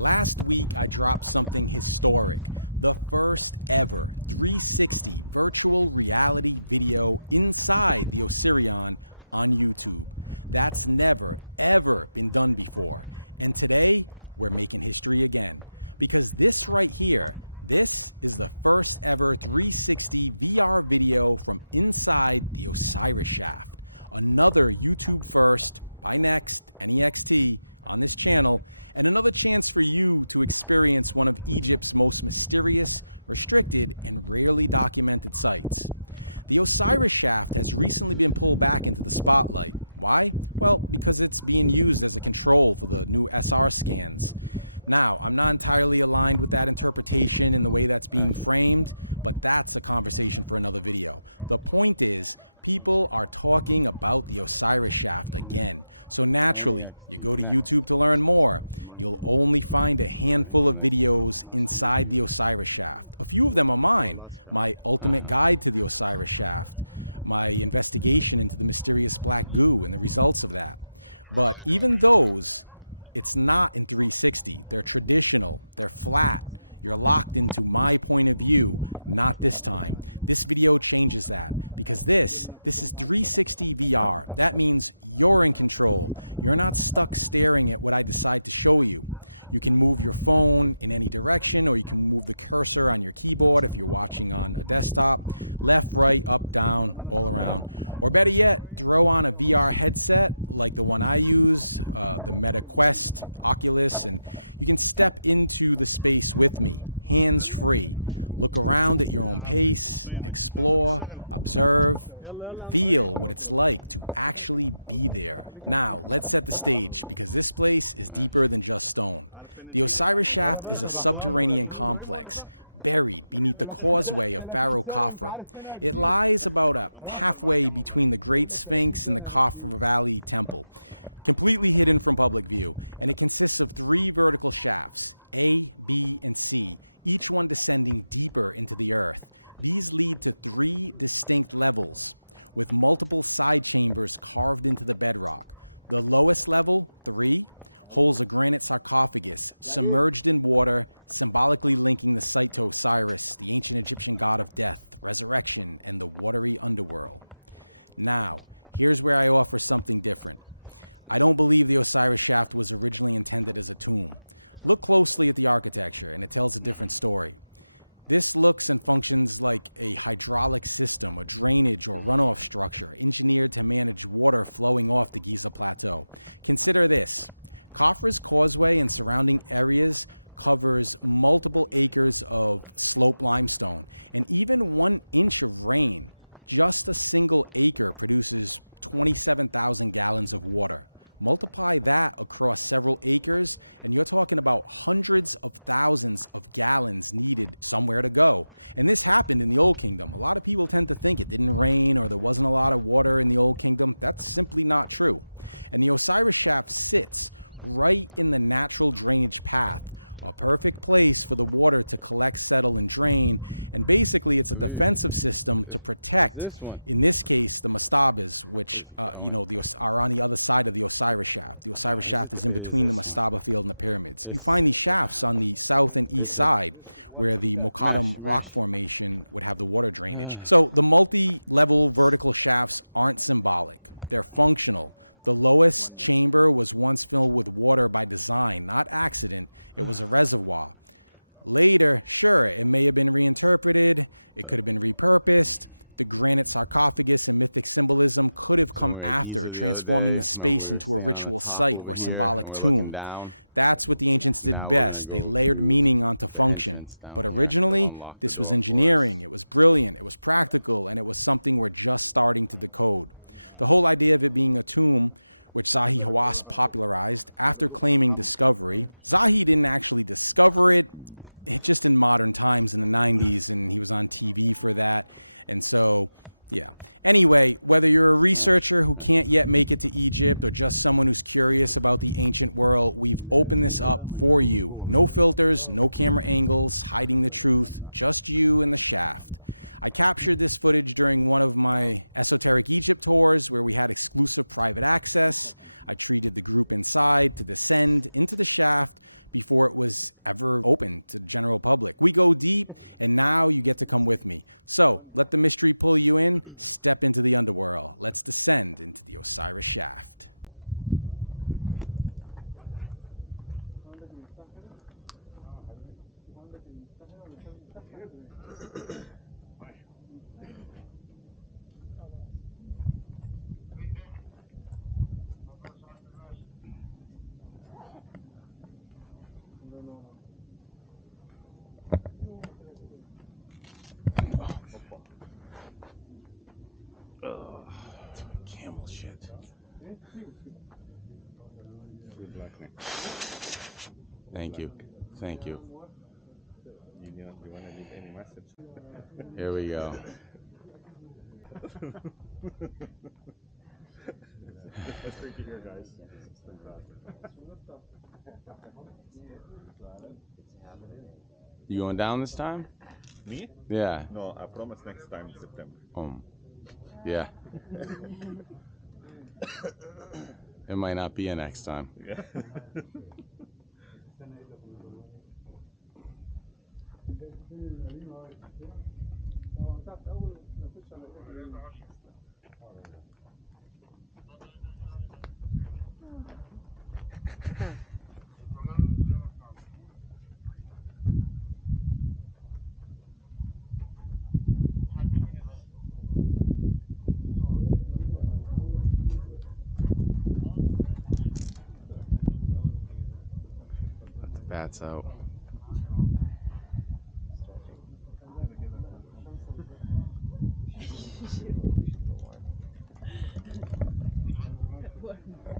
Last week, I dropped something historic. The first ever 360 virtual reality video inside the Osiris on YouTube. That's never, ever been done before. And today, we're making history again. Because this right here, this is the first ever 360 VR video from inside the Osiris Shaft. Another YouTube first by Next, NEXT, on this channel, and another chance for you to experience one of Egypt's most mysterious, restricted, and rarely documented sites. The Osiris Shaft has recently been pulled back into the spotlight. Why? Well, because it's being used as a control for the new SR scans. Now, I'm not entirely aligned with that interpretation in the way that's being framed, but that's a conversation for another video. The point is, people are talking about the Osiris Shaft again. So naturally, you go to YouTube to learn more. You'll only find a handful of videos inside the Osiris Shaft. A few of them are mine. My ultimate guide to the Osiris Shaft, my investigation into the mysterious black goo and the results of that. But even those, it's not in 360. They're traditional. They're flat. You're locked into my point of view, not this time. This video changes that because this is 360 VR. That means you're in control. You're not stuck staring at what I decide to show you. You can move your phone in any direction, or you can move the cursor on your keyboard if you're watching on a desktop, left, right, up, down, all around. Or better yet, throw on a VR headset like the one I use, the Meta Quest, Oculus, and you can step into the space with me, hands-free. Look around at your own pace, explore, observe, feel what it's like to actually be there. Now, let's set the stage, because this place is deeper than just stone. The Osiris Shaft is a subterranean complex buried beneath the causeway of Pharaoh Khafre. It lies about halfway between the Great Sphinx and the Khafre Valley Temple, completely hidden from public view, and it consists of 3 vertical shafts, A, B, and C, each one descending deeper into the earth. These lead to 3 distinct levels, with multiple side chambers carved into the bedrock. The lowest level, 3, holds a granite sarcophagus submerged in water, symbolically linking the site to Osiris, the ancient Egyptian god of death, resurrection, and the watery underworld. Now, here's where I offer something different. I don't believe the Osiris Shaft was originally intended as a tomb. Look closely at the architecture, and it tells a different story. This looks and functions like a hydraulic system, a drainage or runoff structure engineered to manage water flowing off the Giza Plateau. Consider this. Khafre's causeway and surrounding areas covers multiple acres of slope limestone, and even 1 inch of rain, just a single acre, produces 27,000 gallons of water. Multiply that across several acres, and you're talking about hundreds of thousands of gallons needed somewhere to go. And this happened in the Old Kingdom. A lot of people tend to think it didn't rain or there wasn't a lot of water in the Old Kingdom. That's simply not true. And the Osiris Shaft sits right in the natural drainage path, a perfect place for the water to collect, settle, and drain. And basically, it's a defensive system to protect, in this case, the mastabas, which are on the other side of the Osiris Shaft. The Osiris Shaft is in between the mastaba field and the pyramids. You find these shafts on the south and east side, where the Mokadam rock formation would have the water drainage. So the multi-level vertical shafts aren't symbolic. They're functional. The lowest chamber was once filled with water by design, not accident. It was a reservoir. Later, sure, it may have been reinterpreted. It could have been repurposed. The granite sarcophagus and mythic symbolism could have come after, transforming the space into a ritual site or symbolic tomb. That's what the ancients did best. They layered meaning onto function. But originally, this was engineering. It was brilliant. It was practical. And it was something we're just starting to decode. The whole idea of it being a tomb, which Zahi Hawass popularized after claiming discovery. Zahi didn't actually discover it, just in modern times in the 90s, and he was on TV for that. And so, yeah. Anyway, whether you're a researcher who can't yet make it to Egypt or just someone who's curious about the ancient world, we've opened this up for you. No filters, no camera angles, hiding the truth, just you and the shaft. I captured this footage during one of my Esoteric Egypt tours where we had exclusive private access. I treated the group inside to descend into the shaft before it was ever open to the general public. We go deep, and now you get to come with me. So let the mystery pull you in. Step into the underworld. Let's descend into the Osiris Shaft. Camel shit. Thank you. Thank you. You want to leave any message? Here we go. That's great to hear, guys. It's fantastic. You going down this time? Me? Yeah. No, I promise next time in September. Yeah. It might not be a next time. Yeah. Let the bats out.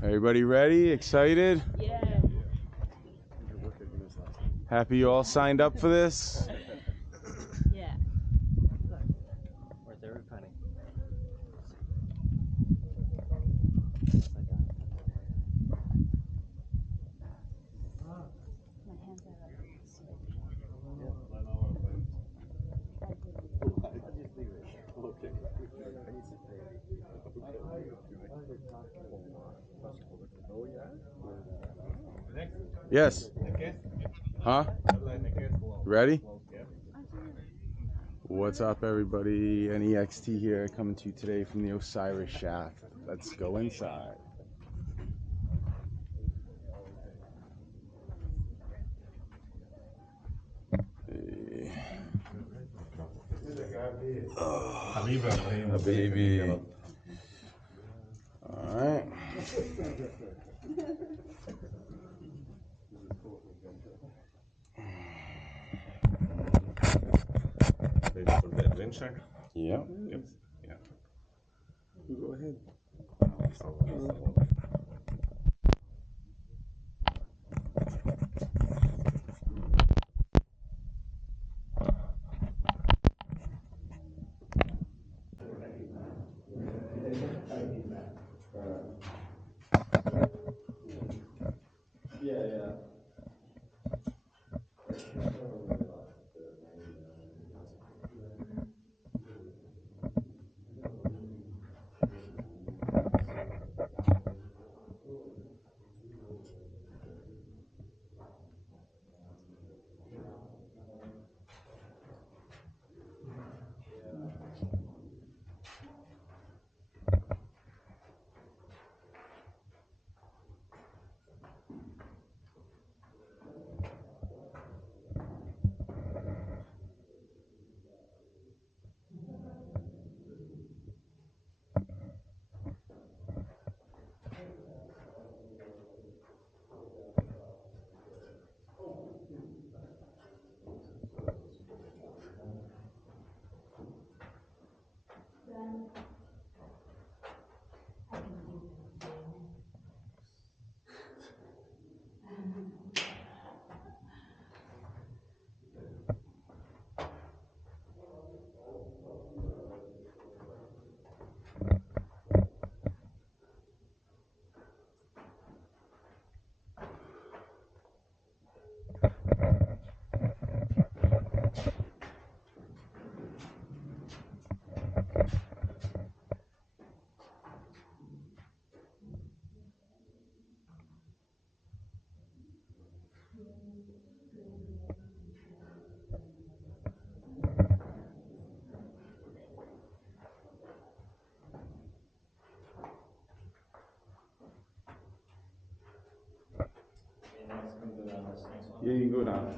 Everybody ready? Excited? Yeah. Happy you all signed up for this? Yeah. Where's everybody? My hands are up. Okay. Yes. Huh? Ready? What's up, everybody? NEXT here, coming to you today from the Osiris Shaft. Let's go inside. Habibi. All right. Ready for the adventure? Yep. Yes. Yeah. Go ahead. Yeah, you can go down.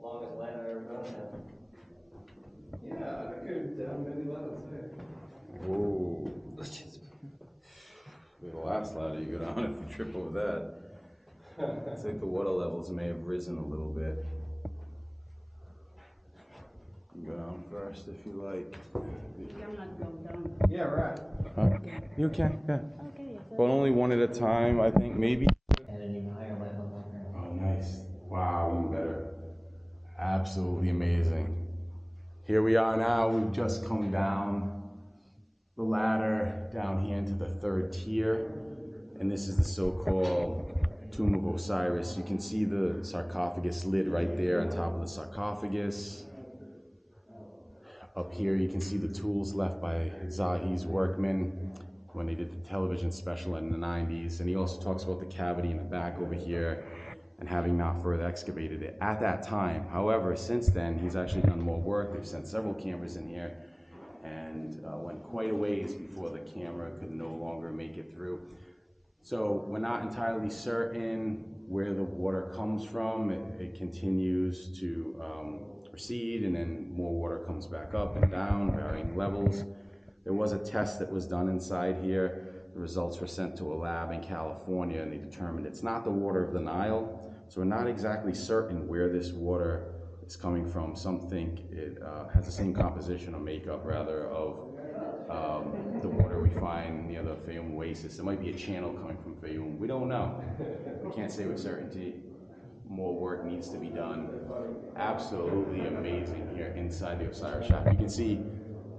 Longest ladder I ever gone down. Yeah, I could down many ladders there. Whoa. The last ladder you go down if you trip over that. It's like the water levels may have risen a little bit. You can go down first if you like. I'm not going down. Yeah, right. You can, yeah. Okay, But only one at a time, I think, maybe. And an even higher level. Oh, nice. Wow, even better. Absolutely amazing. Here we are now. We've just come down the ladder down here into the third tier. And this is the so-called Tomb of Osiris. You can see the sarcophagus lid right there on top of the sarcophagus. Up here you can see the tools left by Zahi's workmen when they did the television special in the 90s. And he also talks about the cavity in the back over here and having not further excavated it at that time. However, since then, he's actually done more work. They've sent several cameras in here and went quite a ways before the camera could no longer make it through. So we're not entirely certain where the water comes from. It continues to recede, and then more water comes back up and down, varying levels. There was a test that was done inside here. The results were sent to a lab in California, and they determined it's not the water of the Nile. So we're not exactly certain where this water is coming from. Some think it has the same composition or makeup, rather, of the water we find near the Fayum Oasis. It might be a channel coming from Fayum. We don't know. We can't say with certainty. More work needs to be done. Absolutely amazing here inside the Osiris Shaft. You can see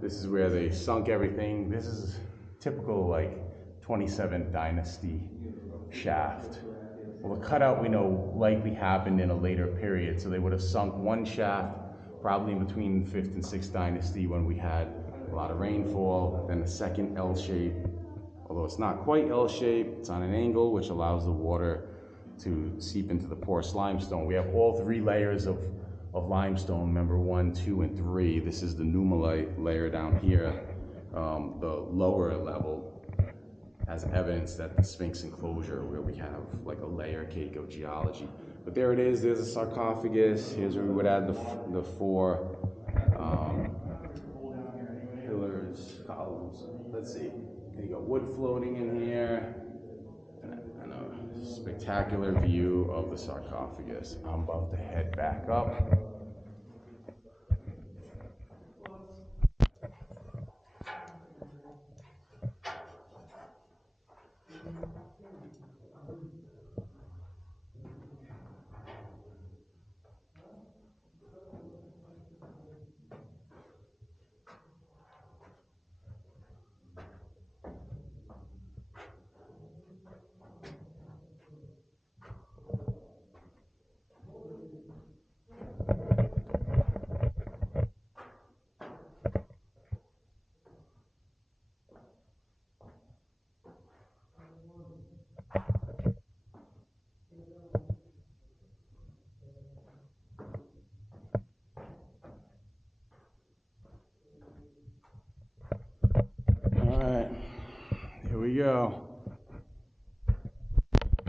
this is where they sunk everything. This is typical like 27th dynasty shaft. Well, the cutout we know likely happened in a later period, so they would have sunk one shaft probably in between 5th and 6th dynasty when we had a lot of rainfall, then the second L shape, although it's not quite L shape, it's on an angle which allows the water to seep into the porous limestone. We have all three layers of limestone, remember 1, 2, and 3. This is the numalite layer down here, the lower level, as evidence that the Sphinx enclosure where we have like a layer cake of geology. But there it is, there's a sarcophagus. Here's where we would add the four pillars, columns. Let's see, there you go, wood floating in here, and a spectacular view of the sarcophagus. I'm about to head back up.